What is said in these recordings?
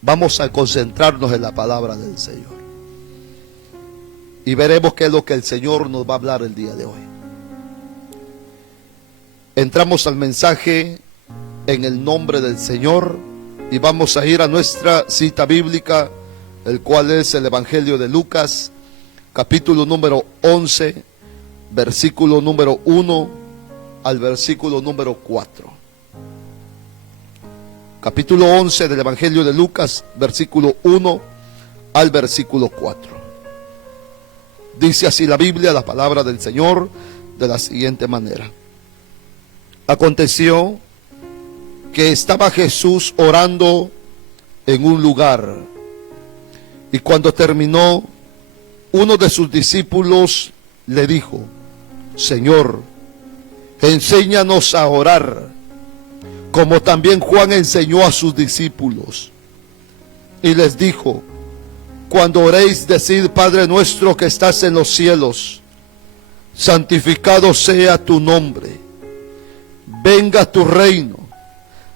Vamos a concentrarnos en la palabra del Señor y veremos qué es lo que el Señor nos va a hablar el día de hoy. Entramos al mensaje en el nombre del Señor y vamos a ir a nuestra cita bíblica, el cual es el Evangelio de Lucas, capítulo número 11, versículo número 1 al versículo número 4. Capítulo 11 del Evangelio de Lucas, versículo 1 al versículo 4. Dice así la Biblia, la palabra del Señor, de la siguiente manera. Aconteció que estaba Jesús orando en un lugar, y cuando terminó, uno de sus discípulos le dijo: Señor, enséñanos a orar, como también Juan enseñó a sus discípulos. Y les dijo: cuando oréis, decid: Padre nuestro que estás en los cielos, santificado sea tu nombre. Venga tu reino,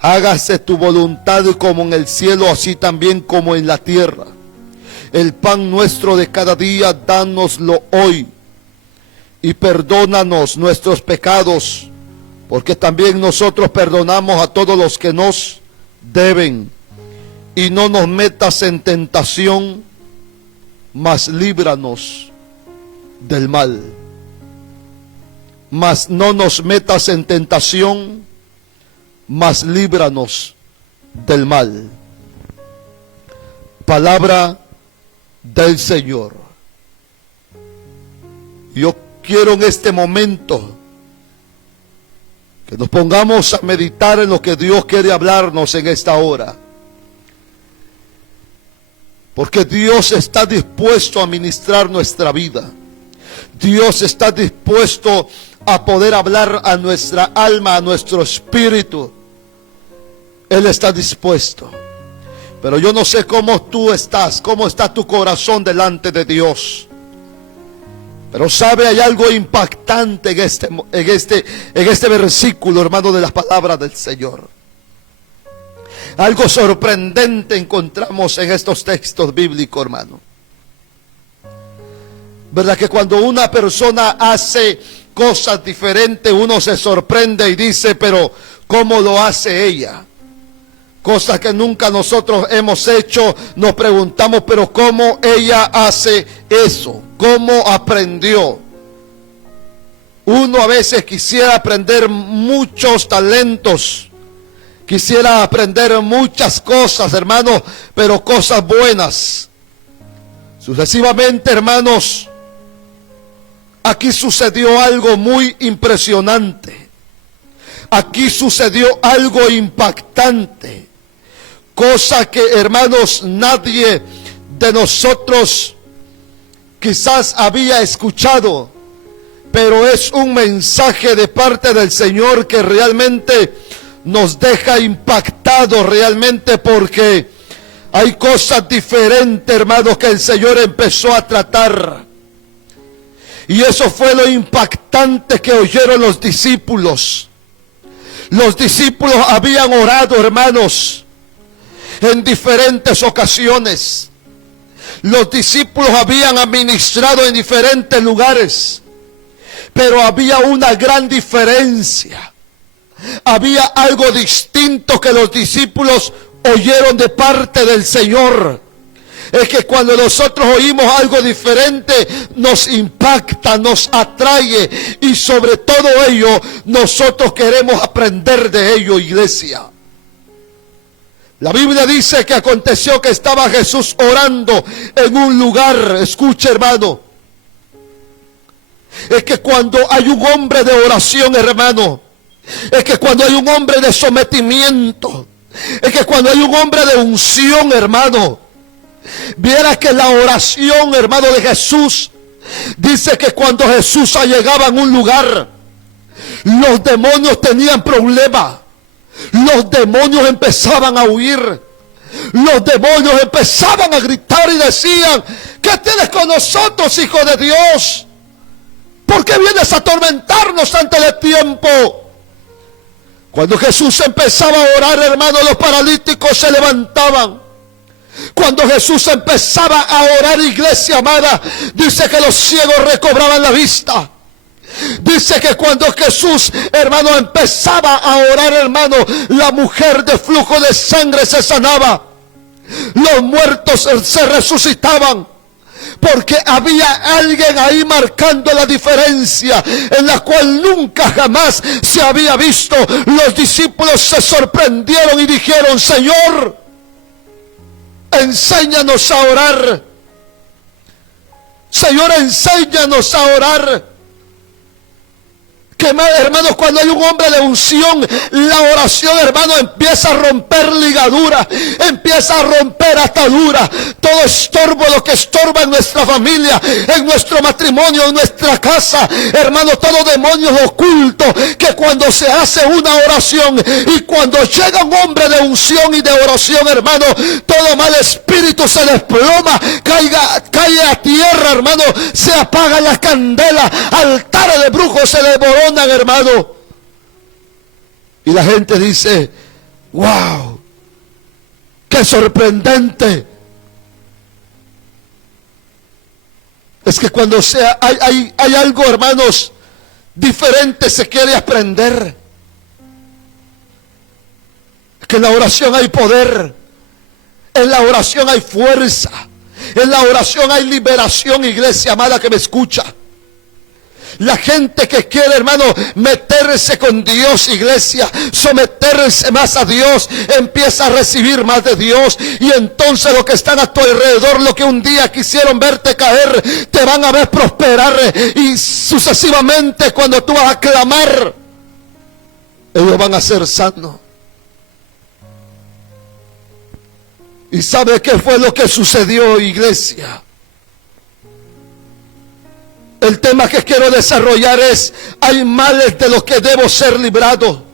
hágase tu voluntad como en el cielo, así también como en la tierra. El pan nuestro de cada día, dánoslo hoy. Y perdónanos nuestros pecados, porque también nosotros perdonamos a todos los que nos deben. Y no nos metas en tentación, mas líbranos del mal. Mas no nos metas en tentación, mas líbranos del mal. Palabra del Señor. Yo quiero en este momento que nos pongamos a meditar en lo que Dios quiere hablarnos en esta hora. Porque Dios está dispuesto a ministrar nuestra vida. Dios está dispuesto a poder hablar a nuestra alma, a nuestro espíritu. Él está dispuesto. Pero yo no sé cómo tú estás, cómo está tu corazón delante de Dios. Pero sabe, hay algo impactante en este versículo, hermano, de las palabras del Señor. Algo sorprendente encontramos en estos textos bíblicos, hermano. ¿Verdad que cuando una persona hace cosas diferentes, uno se sorprende y dice: pero ¿cómo lo hace ella? Cosas que nunca nosotros hemos hecho, nos preguntamos: pero ¿cómo ella hace eso? ¿Cómo aprendió? Uno a veces quisiera aprender muchos talentos, quisiera aprender muchas cosas, hermanos, pero cosas buenas. Sucesivamente, hermanos, aquí sucedió algo muy impresionante. Aquí sucedió algo impactante. Cosa que, hermanos, nadie de nosotros quizás había escuchado. Pero es un mensaje de parte del Señor que realmente nos deja impactados realmente, porque hay cosas diferentes, hermanos, que el Señor empezó a tratar. Y eso fue lo impactante que oyeron los discípulos. Los discípulos habían orado, hermanos, en diferentes ocasiones. Los discípulos habían administrado en diferentes lugares. Pero había una gran diferencia. Había algo distinto que los discípulos oyeron de parte del Señor. Es que cuando nosotros oímos algo diferente, nos impacta, nos atrae, y sobre todo ello, nosotros queremos aprender de ello, iglesia. La Biblia dice que aconteció que estaba Jesús orando en un lugar. Escuche, hermano. Es que cuando hay un hombre de oración, hermano, es que cuando hay un hombre de sometimiento, es que cuando hay un hombre de unción, hermano, viera que la oración, hermano, de Jesús, dice que cuando Jesús llegaba en un lugar, los demonios tenían problemas. Los demonios empezaban a huir. Los demonios empezaban a gritar y decían: ¿qué tienes con nosotros, hijo de Dios? ¿Por qué vienes a atormentarnos antes de tiempo? Cuando Jesús empezaba a orar, hermano, los paralíticos se levantaban. Cuando Jesús empezaba a orar, iglesia amada, dice que los ciegos recobraban la vista. Dice que cuando Jesús, hermano, empezaba a orar, hermano, la mujer de flujo de sangre se sanaba. Los muertos se resucitaban. Porque había alguien ahí marcando la diferencia, en la cual nunca jamás se había visto. Los discípulos se sorprendieron y dijeron: Señor, enséñanos a orar. Señor, enséñanos a orar. Que, hermanos, cuando hay un hombre de unción, la oración, hermano, empieza a romper ligaduras, empieza a romper ataduras. Todo estorbo, lo que estorba en nuestra familia, en nuestro matrimonio, en nuestra casa, hermano, todo demonio oculto, que cuando se hace una oración y cuando llega un hombre de unción y de oración, hermano, todo mal espíritu se desploma, cae a tierra, hermano, se apaga la candela, altares de brujos se devoronan, hermano. Y la gente dice: wow, qué sorprendente. Es que cuando hay algo, hermanos, diferente, se quiere aprender. Es que en la oración hay poder, en la oración hay fuerza, en la oración hay liberación, iglesia amada que me escucha. La gente que quiere, hermano, meterse con Dios, iglesia, someterse más a Dios, empieza a recibir más de Dios. Y entonces los que están a tu alrededor, lo que un día quisieron verte caer, te van a ver prosperar. Y sucesivamente, cuando tú vas a clamar, ellos van a ser sanos. ¿Y sabe qué fue lo que sucedió, iglesia? El tema que quiero desarrollar es: hay males de los que debo ser librado.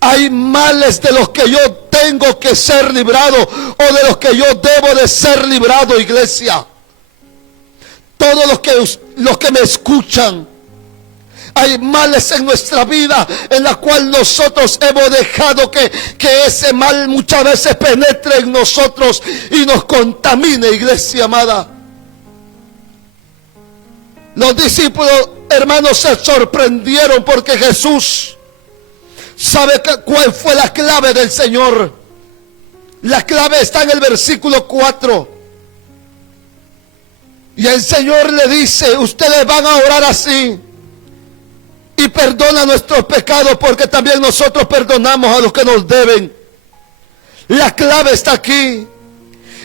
Hay males de los que yo tengo que ser librado, o de los que yo debo de ser librado, iglesia. Todos los que me escuchan, hay males en nuestra vida en la cual nosotros hemos dejado que ese mal muchas veces penetre en nosotros y nos contamine, iglesia amada. Los discípulos, hermanos, se sorprendieron porque Jesús, ¿sabe cuál fue la clave del Señor? La clave está en el versículo 4. Y el Señor le dice: ustedes van a orar así: y perdona nuestros pecados, porque también nosotros perdonamos a los que nos deben. La clave está aquí.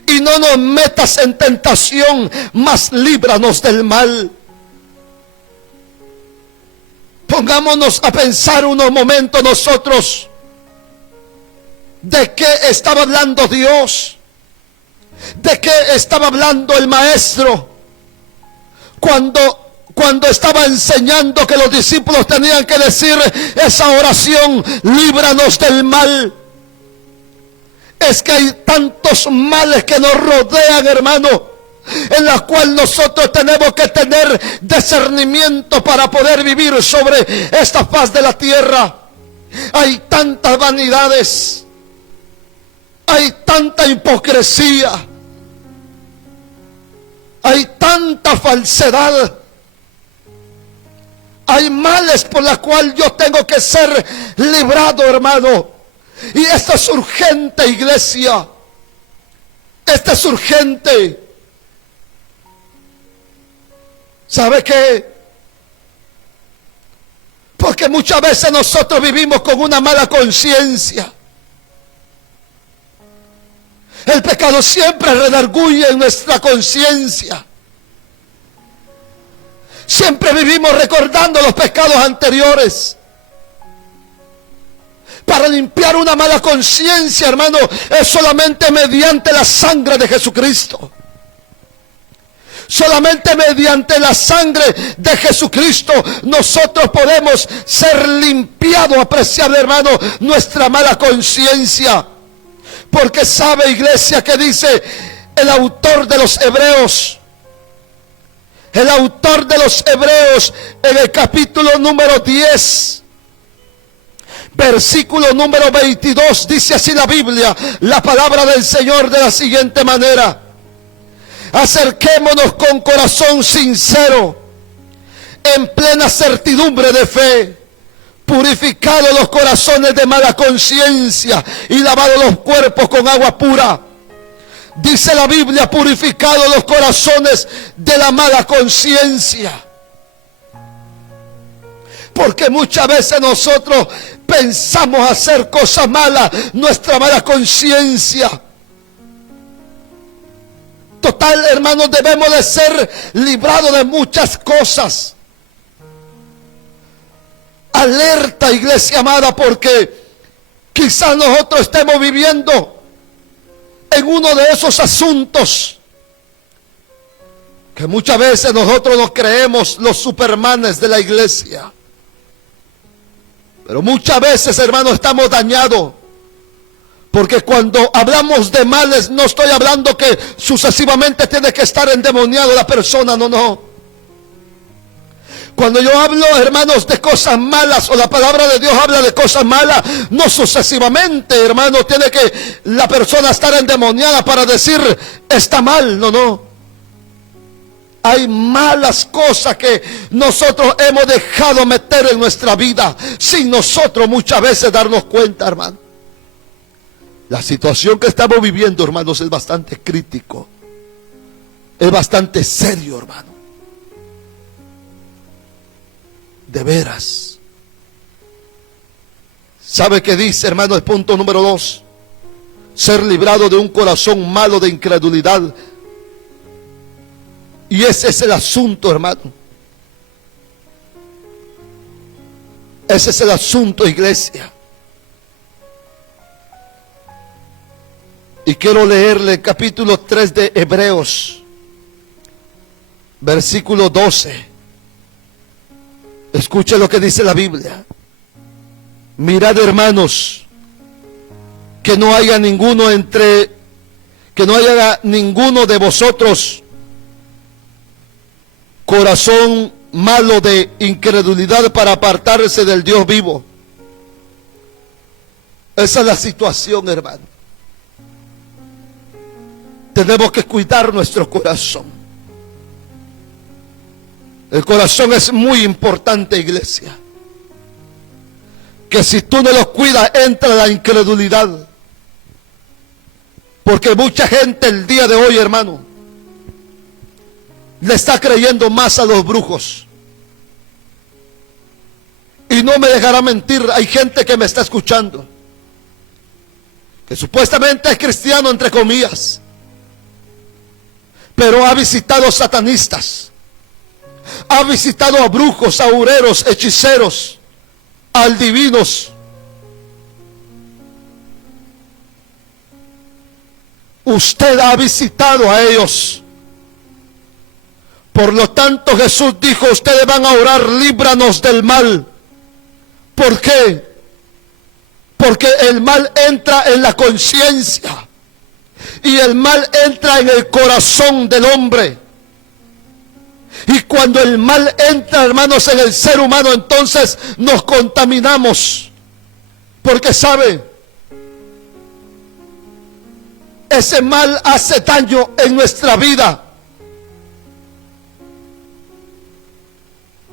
Y no nos metas en tentación, mas líbranos del mal. Pongámonos a pensar unos momentos nosotros. ¿De qué estaba hablando Dios? ¿De qué estaba hablando el maestro? Cuando estaba enseñando que los discípulos tenían que decir esa oración: líbranos del mal. Es que hay tantos males que nos rodean, hermano, en la cual nosotros tenemos que tener discernimiento para poder vivir sobre esta faz de la tierra. Hay tantas vanidades, hay tanta hipocresía, hay tanta falsedad, hay males por los cuales yo tengo que ser librado, hermano. Y esto es urgente, iglesia. Esto es urgente. ¿Sabe qué? Porque muchas veces nosotros vivimos con una mala conciencia. El pecado siempre redarguye en nuestra conciencia. Siempre vivimos recordando los pecados anteriores. Para limpiar una mala conciencia, hermano, es solamente mediante la sangre de Jesucristo. Solamente mediante la sangre de Jesucristo nosotros podemos ser limpiados, apreciable hermano, nuestra mala conciencia. Porque sabe, iglesia, que dice el autor de los Hebreos. El autor de los Hebreos en el capítulo número 10, Versículo número 22, dice así la Biblia, la palabra del Señor de la siguiente manera: acerquémonos con corazón sincero, en plena certidumbre de fe, purificados los corazones de mala conciencia y lavados los cuerpos con agua pura. Dice la Biblia, purificados los corazones de la mala conciencia. Porque muchas veces nosotros pensamos hacer cosas malas, nuestra mala conciencia. Total, hermanos, debemos de ser librados de muchas cosas. Alerta, iglesia amada, porque quizás nosotros estemos viviendo en uno de esos asuntos que muchas veces nosotros nos creemos los supermanes de la iglesia. Pero muchas veces, hermanos, estamos dañados. Porque cuando hablamos de males, no estoy hablando que sucesivamente tiene que estar endemoniado la persona, no. Cuando yo hablo, hermanos, de cosas malas, o la palabra de Dios habla de cosas malas, no sucesivamente, hermanos, tiene que la persona estar endemoniada para decir está mal, no. Hay malas cosas que nosotros hemos dejado meter en nuestra vida sin nosotros muchas veces darnos cuenta, hermano. La situación que estamos viviendo, hermanos, es bastante crítico. Es bastante serio, hermano. De veras. ¿Sabe qué dice, hermano? El punto número 2. Ser librado de un corazón malo de incredulidad. Y ese es el asunto, hermano. Ese es el asunto, iglesia. Y quiero leerle el capítulo 3 de Hebreos, versículo 12. Escuche lo que dice la Biblia. Mirad, hermanos, que no haya ninguno de vosotros corazón malo de incredulidad para apartarse del Dios vivo. Esa es la situación, hermano. Tenemos que cuidar nuestro corazón. El corazón es muy importante, iglesia. Que si tú no lo cuidas, entra la incredulidad. Porque mucha gente el día de hoy, hermano, le está creyendo más a los brujos. Y no me dejará mentir, hay gente que me está escuchando, que supuestamente es cristiano, entre comillas, pero ha visitado satanistas, ha visitado a brujos, a aureros, hechiceros, adivinos. Usted ha visitado a ellos. Por lo tanto, Jesús dijo, ustedes van a orar, líbranos del mal. ¿Por qué? Porque el mal entra en la conciencia. Y el mal entra en el corazón del hombre. Y cuando el mal entra, hermanos, en el ser humano, entonces nos contaminamos. Porque sabe, ese mal hace daño en nuestra vida.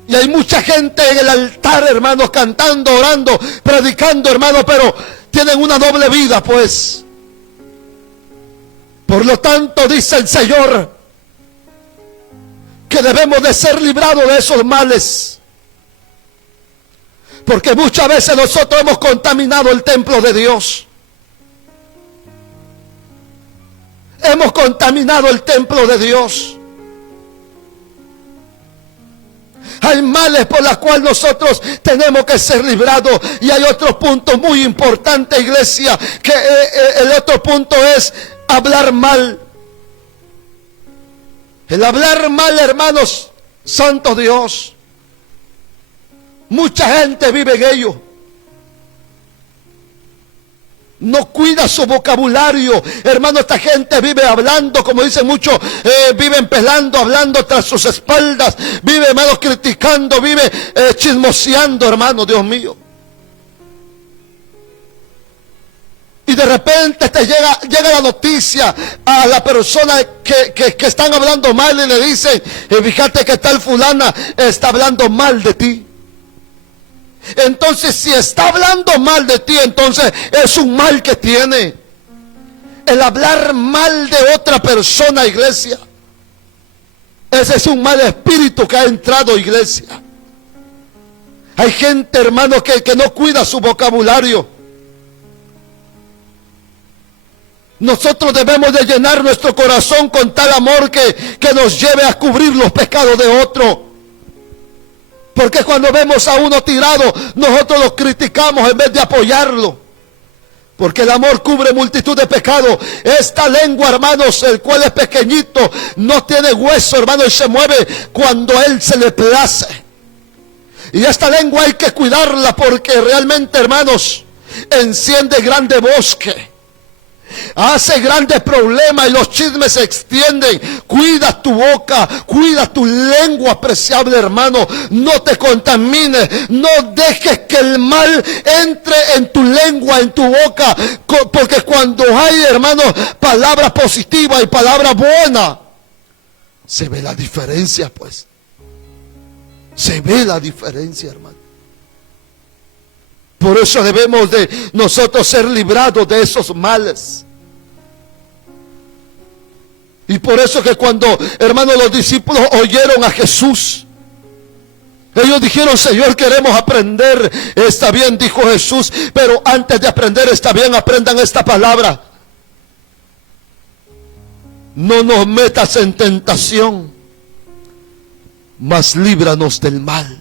Y hay mucha gente en el altar, hermanos, cantando, orando, predicando, hermanos, pero tienen una doble vida, pues. Por lo tanto, dice el Señor, que debemos de ser librados de esos males. Porque muchas veces nosotros hemos contaminado el templo de Dios. Hemos contaminado el templo de Dios. Hay males por los cuales nosotros tenemos que ser librados. Y hay otro punto muy importante, iglesia, que el otro punto es hablar mal. El hablar mal, hermanos, santo Dios. Mucha gente vive en ello. No cuida su vocabulario. Hermano, esta gente vive hablando, como dicen muchos, viven pelando, hablando tras sus espaldas. Vive, hermano, criticando, vive chismoseando, hermano, Dios mío. repente te llega la noticia a la persona que están hablando mal y le dicen, fíjate que tal fulana está hablando mal de ti. Entonces, si está hablando mal de ti, entonces es un mal que tiene. El hablar mal de otra persona, iglesia, ese es un mal espíritu que ha entrado, iglesia. Hay gente, hermano, que no cuida su vocabulario. Nosotros debemos de llenar nuestro corazón con tal amor que nos lleve a cubrir los pecados de otro. Porque cuando vemos a uno tirado, nosotros lo criticamos en vez de apoyarlo. Porque el amor cubre multitud de pecados. Esta lengua, hermanos, el cual es pequeñito, no tiene hueso, hermano, y se mueve cuando a él se le place. Y esta lengua hay que cuidarla porque realmente, hermanos, enciende grande bosque. Hace grandes problemas y los chismes se extienden. Cuida tu boca, cuida tu lengua, apreciable hermano. No te contamines, no dejes que el mal entre en tu lengua, en tu boca. Porque cuando hay, hermano, palabras positivas y palabras buenas, se ve la diferencia, pues. Se ve la diferencia, hermano. Por eso debemos de nosotros ser librados de esos males. Y por eso que cuando, hermanos, los discípulos oyeron a Jesús, ellos dijeron, Señor, queremos aprender. Está bien, dijo Jesús, pero antes de aprender, está bien, aprendan esta palabra. No nos metas en tentación, mas líbranos del mal.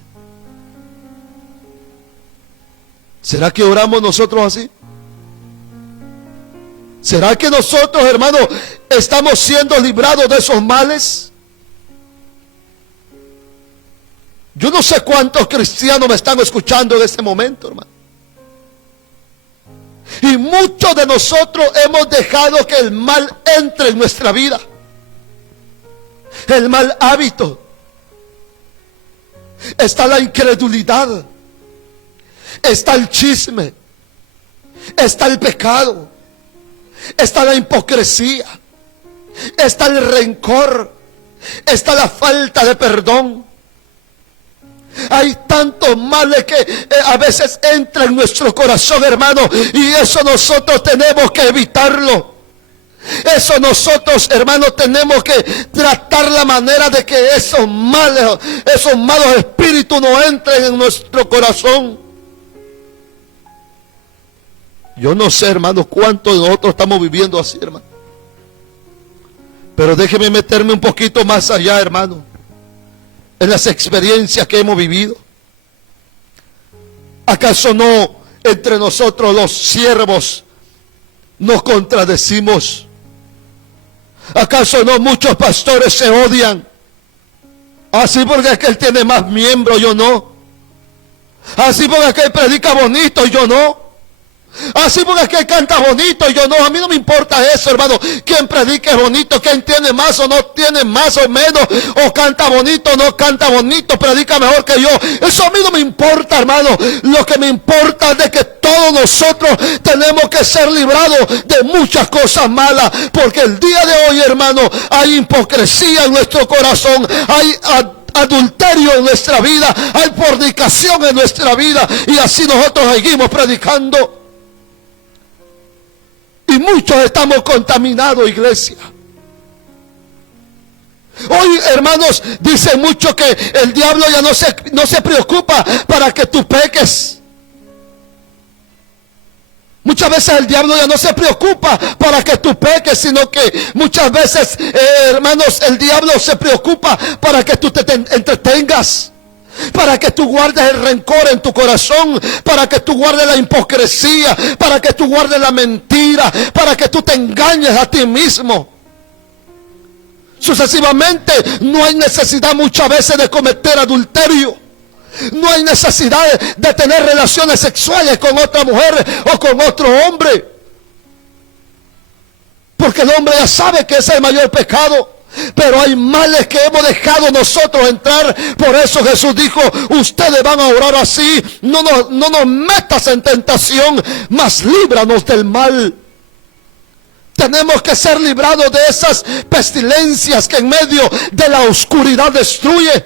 ¿Será que oramos nosotros así? ¿Será que nosotros, hermanos, estamos siendo librados de esos males? Yo no sé cuántos cristianos me están escuchando en este momento, hermano. Y muchos de nosotros hemos dejado que el mal entre en nuestra vida. El mal hábito. Está la incredulidad. Está el chisme, está el pecado, está la hipocresía, está el rencor, está la falta de perdón. Hay tantos males que a veces entran en nuestro corazón, hermano, y eso nosotros tenemos que evitarlo. Eso nosotros, hermanos, tenemos que tratar la manera de que esos malos espíritus no entren en nuestro corazón. Yo no sé, hermanos, cuántos de nosotros estamos viviendo así, hermano. Pero déjeme meterme un poquito más allá, hermano, en las experiencias que hemos vivido. ¿Acaso no entre nosotros los siervos nos contradecimos? ¿Acaso no muchos pastores se odian? Así porque aquel tiene más miembros, yo no. Así porque aquel predica bonito y yo no. Así porque aquel canta bonito y yo no. A mí no me importa eso, hermano. Quién predique bonito, quién tiene más o no tiene más o menos, o canta bonito o no canta bonito, predica mejor que yo. Eso a mí no me importa, hermano. Lo que me importa es de que todos nosotros tenemos que ser librados de muchas cosas malas. Porque el día de hoy, hermano, hay hipocresía en nuestro corazón, hay adulterio en nuestra vida, hay fornicación en nuestra vida, y así nosotros seguimos predicando. Y muchos estamos contaminados, iglesia. Hoy, hermanos, dicen mucho que el diablo ya no se preocupa para que tú peques. Muchas veces el diablo ya no se preocupa para que tú peques, sino que muchas veces, hermanos, el diablo se preocupa para que tú te entretengas. Para que tú guardes el rencor en tu corazón, para que tú guardes la hipocresía, para que tú guardes la mentira, para que tú te engañes a ti mismo. Sucesivamente, no hay necesidad muchas veces de cometer adulterio. No hay necesidad de tener relaciones sexuales con otra mujer o con otro hombre. Porque el hombre ya sabe que ese es el mayor pecado. Pero hay males que hemos dejado nosotros entrar. Por eso Jesús dijo: ustedes van a orar así: no nos metas en tentación, mas líbranos del mal. Tenemos que ser librados de esas pestilencias que en medio de la oscuridad destruye.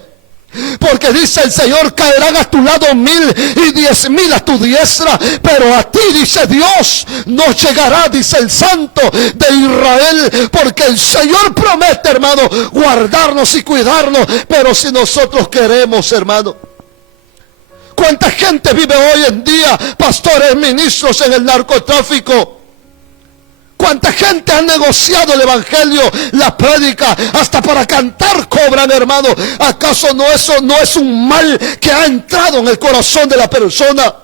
Porque dice el Señor, caerán a tu lado 1000 y 10,000 a tu diestra, pero a ti, dice Dios, no llegará, dice el Santo de Israel. Porque el Señor promete, hermano, guardarnos y cuidarnos. Pero si nosotros queremos, hermano, ¿cuánta gente vive hoy en día, pastores, ministros, en el narcotráfico? ¿Cuánta gente ha negociado el evangelio, la prédica, hasta para cantar cobran, hermano? ¿Acaso no eso no es un mal que ha entrado en el corazón de la persona?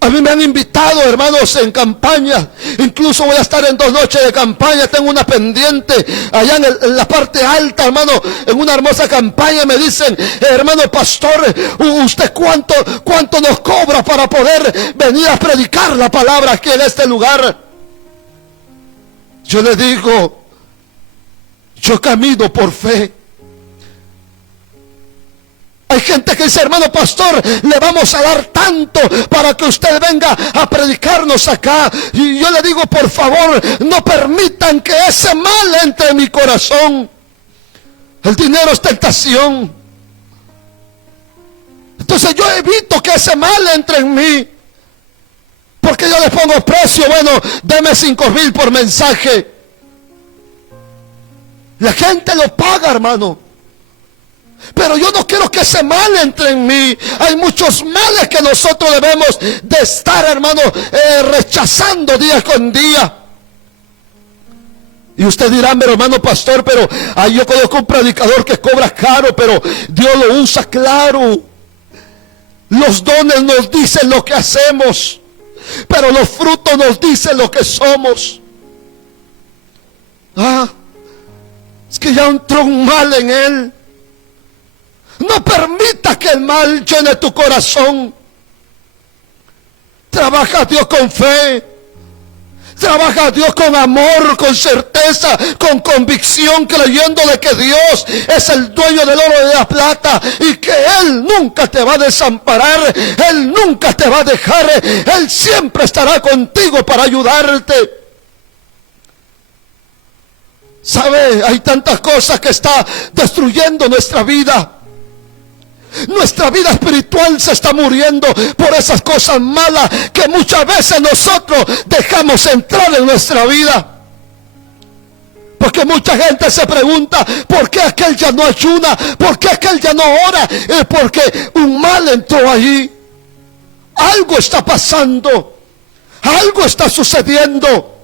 A mí me han invitado, hermanos, en campaña. Incluso voy a estar en 2 noches de campaña. Tengo una pendiente allá en la parte alta, hermano, en una hermosa campaña. Me dicen, hermano pastor, ¿usted cuánto nos cobra para poder venir a predicar la palabra aquí en este lugar? Yo le digo, yo camino por fe. Hay gente que dice, hermano pastor, le vamos a dar tanto para que usted venga a predicarnos acá. Y yo le digo, por favor, no permitan que ese mal entre en mi corazón. El dinero es tentación. Entonces yo evito que ese mal entre en mí. Porque yo le pongo precio, bueno, deme 5,000 por mensaje. La gente lo paga, hermano. Pero yo no quiero que ese mal entre en mí. Hay muchos males que nosotros debemos de estar, hermano, rechazando día con día. Y usted dirá, pero hermano pastor, pero yo conozco un predicador que cobra caro, pero Dios lo usa, claro. Los dones nos dicen lo que hacemos, pero los frutos nos dicen lo que somos. Es que ya entró un mal en él. No permita que el mal llene tu corazón. Trabaja a Dios con fe. Trabaja a Dios con amor, con certeza, con convicción, creyendo de que Dios es el dueño del oro y de la plata y que Él nunca te va a desamparar, Él nunca te va a dejar, Él siempre estará contigo para ayudarte. ¿Sabe? Hay tantas cosas que está destruyendo nuestra vida. Nuestra vida espiritual se está muriendo por esas cosas malas que muchas veces nosotros dejamos entrar en nuestra vida. Porque mucha gente se pregunta, ¿por qué aquel ya no ayuna? ¿Por qué aquel ya no ora? Porque un mal entró allí. Algo está pasando. Algo está sucediendo.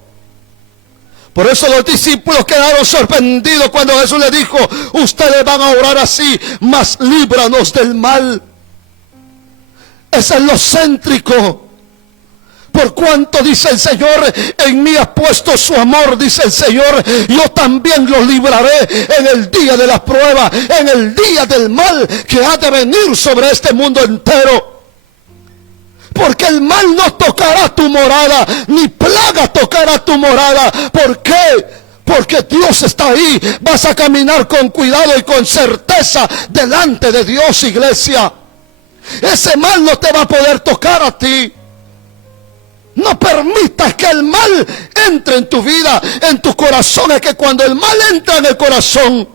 Por eso los discípulos quedaron sorprendidos cuando Jesús les dijo, ustedes van a orar así, mas líbranos del mal. Ese es lo céntrico. Por cuanto, dice el Señor, en mí ha puesto su amor, dice el Señor, yo también los libraré en el día de la prueba, en el día del mal que ha de venir sobre este mundo entero. Porque el mal no tocará tu morada, ni plaga tocará tu morada. ¿Por qué? Porque Dios está ahí. Vas a caminar con cuidado y con certeza delante de Dios, iglesia. Ese mal no te va a poder tocar a ti. No permitas que el mal entre en tu vida, en tu corazón. Es que cuando el mal entra en el corazón,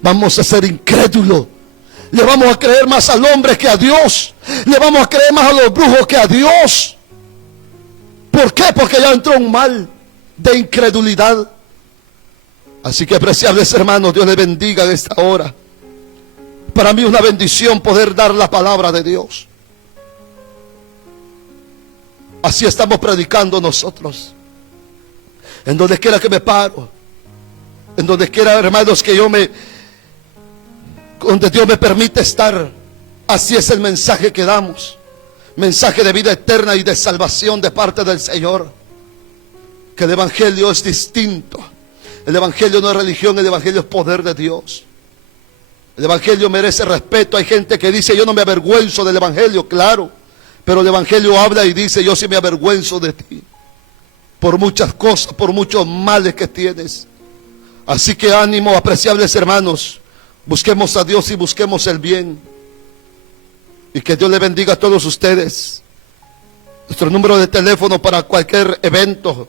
vamos a ser incrédulos. Le vamos a creer más al hombre que a Dios. Le vamos a creer más a los brujos que a Dios. ¿Por qué? Porque ya entró un mal de incredulidad. Así que, apreciables hermanos, Dios les bendiga en esta hora. Para mí es una bendición poder dar la palabra de Dios. Así estamos predicando nosotros. En donde quiera que me paro, en donde quiera, hermanos, que donde Dios me permite estar, así es el mensaje que damos. Mensaje de vida eterna y de salvación de parte del Señor. Que el evangelio es distinto. El evangelio no es religión, el evangelio es poder de Dios. El evangelio merece respeto. Hay gente que dice, yo no me avergüenzo del evangelio, claro. Pero el evangelio habla y dice, yo sí me avergüenzo de ti. Por muchas cosas, por muchos males que tienes. Así que ánimo, apreciables hermanos. Busquemos a Dios y busquemos el bien. Y que Dios le bendiga a todos ustedes. Nuestro número de teléfono para cualquier evento.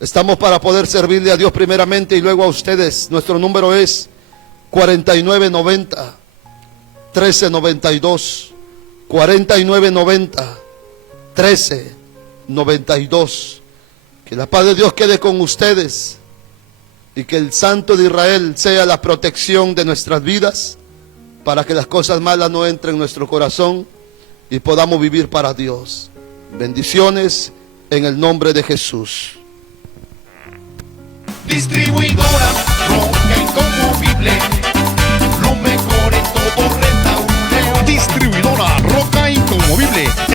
Estamos para poder servirle a Dios primeramente y luego a ustedes. Nuestro número es 4990 1392. 4990 1392. Que la paz de Dios quede con ustedes y que el Santo de Israel sea la protección de nuestras vidas para que las cosas malas no entren en nuestro corazón y podamos vivir para Dios. Bendiciones en el nombre de Jesús. Distribuidora Roca Inconmovible, lo mejor en todo Rentauleo. Distribuidora Roca Inconmovible.